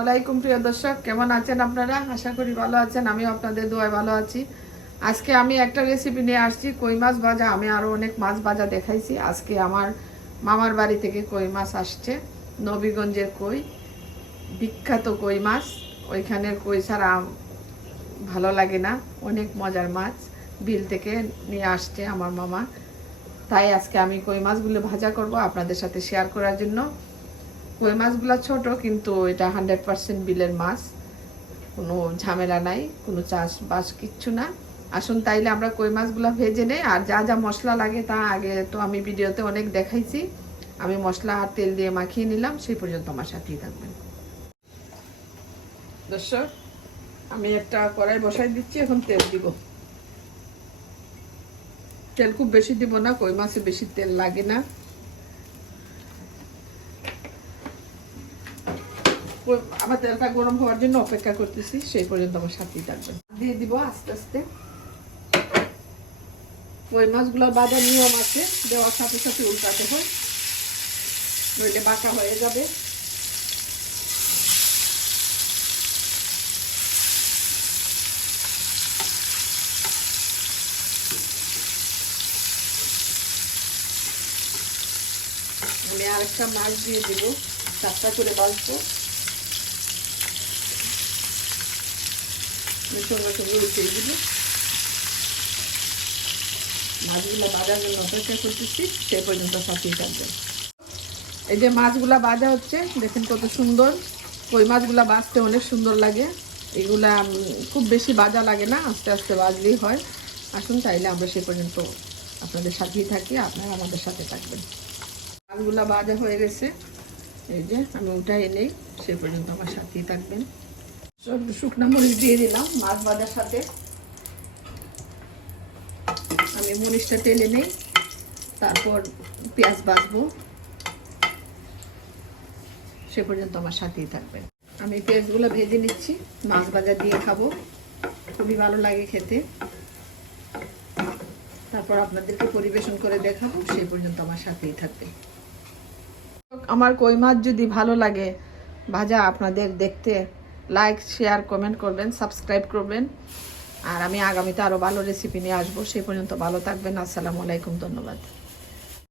ওয়ালাইকুম প্রিয় দর্শক, কেমন আছেন আপনারা? আশা করি ভালো আছেন আমি আপনাদের দোয়ায় ভালো আছি। আজকে আমি একটা রেসিপি নিয়ে আসছি, কই মাছ ভাজা। আমি আরও অনেক মাছ ভাজা দেখাইছি। আজকে আমার মামার বাড়ি থেকে কই মাছ আসছে, নবীগঞ্জের কই, বিখ্যাত কই মাছ। ওইখানের কই ছাড়া ভালো লাগে না, অনেক মজার মাছ বিল থেকে নিয়ে আসছে আমার মামা। তাই আজকে আমি কই মাছগুলো ভাজা করব আপনাদের সাথে শেয়ার করার জন্য। কই মাছগুলো ছোট, কিন্তু এটা হান্ড্রেড পার্সেন্ট বিলের মাছ। কোনো ঝামেলা নাই, কোনো চাষবাস কিচ্ছু না। আসুন তাইলে আমরা কই মাছগুলো ভেজে নেই, আর যা যা মশলা লাগে তা আগে তো আমি ভিডিওতে অনেক দেখাইছি। আমি মশলা আর তেল দিয়ে মাখিয়ে নিলাম, সেই পর্যন্ত আমার সাথেই থাকবেন। দর্শক, আমি একটা কড়াই বসাই দিচ্ছি, এখন তেল দিব। তেল খুব বেশি দিব না, কই মাছে বেশি তেল লাগে না। আমার তেলটা গরম হওয়ার জন্য অপেক্ষা করতেছি, সেই পর্যন্ত আমার সাথেই থাকবেন। দিয়ে দিব আস্তে আস্তে। ওই মাছগুলো বাজার নিয়ম আছে, দেওয়ার সাথে সাথে উল্টাতে হয়। নইলে বাঁকা হয়ে যাবে। আমি আরেকটা মাছ দিয়ে দেবো, চারটা করে বাঁচবো। সঙ্গে মাছগুলো বাজার জন্য অপেক্ষা করতেছি, সে পর্যন্ত সাথেই থাকবেন এই যে মাছগুলা বাজা হচ্ছে, দেখেন কত সুন্দর। ওই মাছগুলা বাজতে অনেক সুন্দর লাগে। এগুলা খুব বেশি বাজা লাগে না, আস্তে আস্তে বাজলেই হয়। আসুন চাইলে আমরা সে পর্যন্ত আপনাদের সাথেই থাকি, আপনারা আমাদের সাথে থাকবেন। মাছগুলা বাজা হয়ে গেছে। এই যে, আমি উঠাই নেই সে পর্যন্ত আমার সাথেই থাকবেন। সব শুকনো মরিচ দিয়ে দিলাম, মাছ ভাজার সাথে। আমি মরিচটা তেলে নেই, তারপর পেঁয়াজ বাজবো সে পর্যন্ত আমার সাথেই থাকবেন আমি পেঁয়াজগুলো ভেজে নিচ্ছি, মাছ ভাজা দিয়ে খাব। খুবই ভালো লাগে খেতে। তারপর আপনাদেরকে পরিবেশন করে দেখাবো সেই পর্যন্ত আমার সাথেই থাকবে। আমার কই মাছ যদি ভালো লাগে, ভাজা আপনাদের দেখতে লাইক শেয়ার কমেন্ট করবেন সাবস্ক্রাইব করবেন। আর আমি আগামীতে আরও ভালো রেসিপি নিয়ে আসব। সেই পর্যন্ত ভালো থাকবেন। আসসালামু আলাইকুম, ধন্যবাদ।